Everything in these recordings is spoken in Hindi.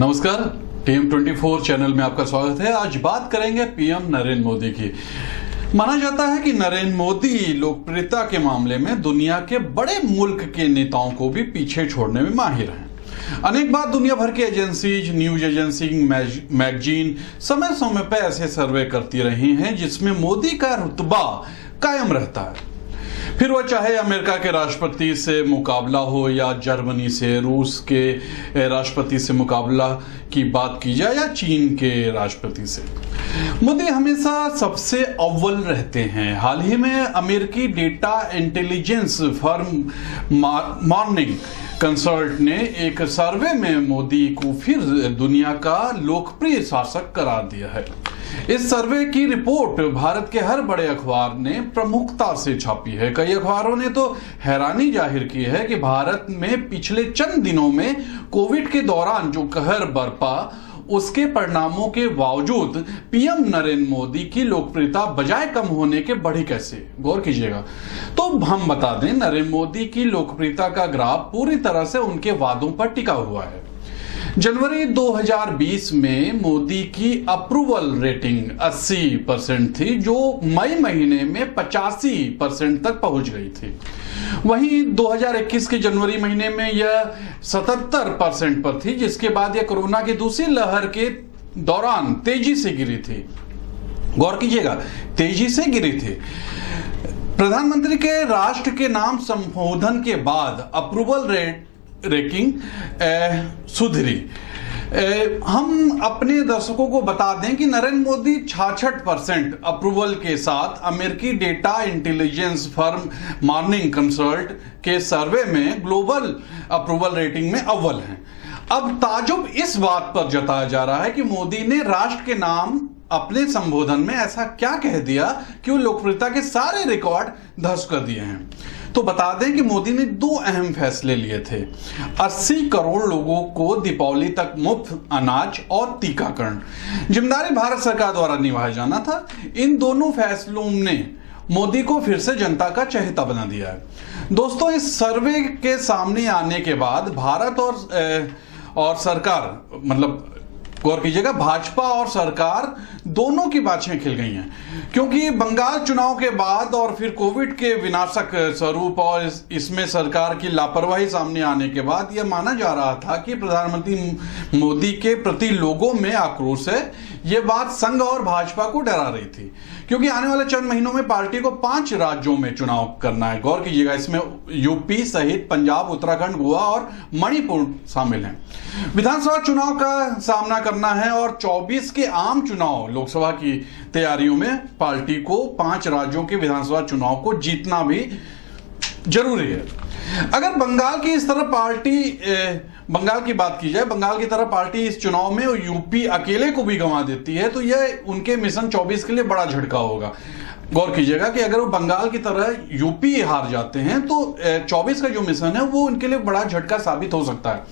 नमस्कार, TM24 चैनल में आपका स्वागत है। आज बात करेंगे पीएम नरेंद्र मोदी की। माना जाता है कि नरेंद्र मोदी लोकप्रियता के मामले में दुनिया के बड़े मुल्क के नेताओं को भी पीछे छोड़ने में माहिर हैं। अनेक बार दुनिया भर की एजेंसीज, न्यूज एजेंसी, मैगजीन समय समय पर ऐसे सर्वे करती रही हैं जिसमें मोदी का रुतबा कायम रहता है। फिर वह चाहे अमेरिका के राष्ट्रपति से मुकाबला हो या जर्मनी से, रूस के राष्ट्रपति से मुकाबला की बात की जाए या चीन के राष्ट्रपति से, मोदी हमेशा सबसे अव्वल रहते हैं। हाल ही में अमेरिकी data intelligence firm morning consult ने एक सर्वे में मोदी को फिर दुनिया का लोकप्रिय शासक करार दिया है। इस सर्वे की रिपोर्ट भारत के हर बड़े अखबार ने प्रमुखता से छापी है। कई अखबारों ने तो हैरानी जाहिर की है कि भारत में पिछले चंद दिनों में कोविड के दौरान जो कहर बरपा, उसके परिणामों के बावजूद पीएम नरेंद्र मोदी की लोकप्रियता बजाय कम होने के बढ़ी कैसे। गौर कीजिएगा। तो हम बता दें, नरेंद्र मोदी की लोकप्रियता का ग्राफ पूरी तरह से उनके वादों पर टिका हुआ है। जनवरी 2020 में मोदी की अप्रूवल रेटिंग 80% थी, जो मई महीने में 85% तक पहुंच गई थी। वहीं 2021 के जनवरी महीने में यह 77% पर थी, जिसके बाद यह कोरोना की दूसरी लहर के दौरान तेजी से गिरी थी। गौर कीजिएगा, तेजी से गिरी थी। प्रधानमंत्री के राष्ट्र के नाम संबोधन के बाद अप्रूवल रैंकिंग सुधरी। हम अपने दर्शकों को बता दें कि नरेंद्र मोदी 66% अप्रूवल के साथ अमेरिकी data intelligence firm morning consult के सर्वे में ग्लोबल अप्रूवल रेटिंग में अव्वल हैं। अब ताजुब इस बात पर जताया जा रहा है कि मोदी ने राष्ट्र के नाम अपने संबोधन में ऐसा क्या कह दिया कि वो लोकप्रियता के सारे रिकॉर्ड ध्वस्त कर दिए हैं। तो बता दें कि मोदी ने दो अहम फैसले लिए थे। 80 करोड़ लोगों को दीपावली तक मुफ्त अनाज और टीकाकरण जिम्मेदारी भारत सरकार द्वारा निभाया जाना था। इन दोनों फैसलों ने मोदी को फिर से जनता का चहेता बना दिया है। दोस्तों, इस सर्वे के सामने आने के बाद भारत और सरकार, मतलब गौर कीजिएगा, भाजपा और सरकार दोनों की बाछें खिल गई हैं, क्योंकि बंगाल चुनाव के बाद और फिर कोविड के विनाशक स्वरूप और इसमें सरकार की लापरवाही सामने आने के बाद यह माना जा रहा था कि प्रधानमंत्री मोदी के प्रति लोगों में आक्रोश है। यह बात संघ और भाजपा को डरा रही थी, क्योंकि आने वाले चंद महीनों में पार्टी को 5 राज्यों में चुनाव करना है। गौर कीजिएगा, इसमें यूपी सहित पंजाब, उत्तराखंड, गोवा और मणिपुर शामिल हैं। विधानसभा चुनाव का सामना करना है और 24 के आम चुनाव लोकसभा की तैयारियों में पार्टी को 5 राज्यों के विधानसभा चुनाव को जीतना भी जरूरी है। अगर बंगाल की इस तरह बंगाल की बात की जाए, बंगाल की तरह पार्टी इस चुनाव में यूपी अकेले को भी गंवा देती है, तो यह उनके मिशन 24 के लिए बड़ा झटका होगा। गौर कीजिएगा कि अगर वो बंगाल की तरह यूपी हार जाते हैं तो 24 का जो मिशन है वो उनके लिए बड़ा झटका साबित हो सकता है।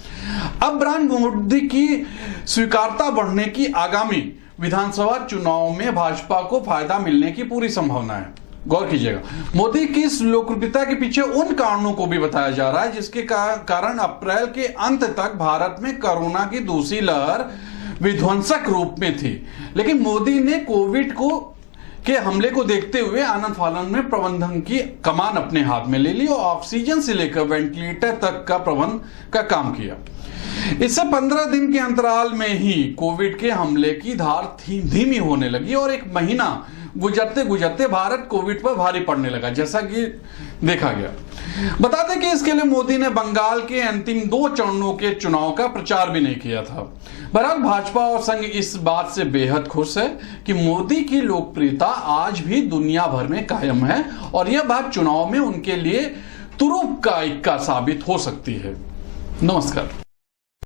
अब नरेंद्र मोदी की स्वीकार्यता बढ़ने की आगामी विधानसभा चुनाव में भाजपा को फायदा मिलने की पूरी संभावना है। गौर कीजिएगा, मोदी की इस लोकप्रियता के पीछे उन कारणों को भी बताया जा रहा है जिसके कारण अप्रैल के अंत तक भारत में कोरोना की दूसरी लहर विध्वंसक रूप में थी, लेकिन मोदी ने कोविड के हमले को देखते हुए आनन फानन में प्रबंधन की कमान अपने हाथ में ले ली और ऑक्सीजन से लेकर वेंटिलेटर तक का प्रबंध का काम किया। इससे 15 दिन के अंतराल में ही कोविड के हमले की धार धीमी होने लगी और एक महीना गुजरते गुजरते भारत कोविड पर भारी पड़ने लगा, जैसा कि देखा गया। बता दें कि इसके लिए मोदी ने बंगाल के अंतिम 2 चरणों के चुनाव का प्रचार भी नहीं किया था। बहरहाल भाजपा और संघ इस बात से बेहद खुश है कि मोदी की लोकप्रियता आज भी दुनिया भर में कायम है और यह बात चुनाव में उनके लिए तुरुप का इक्का साबित हो सकती है। नमस्कार।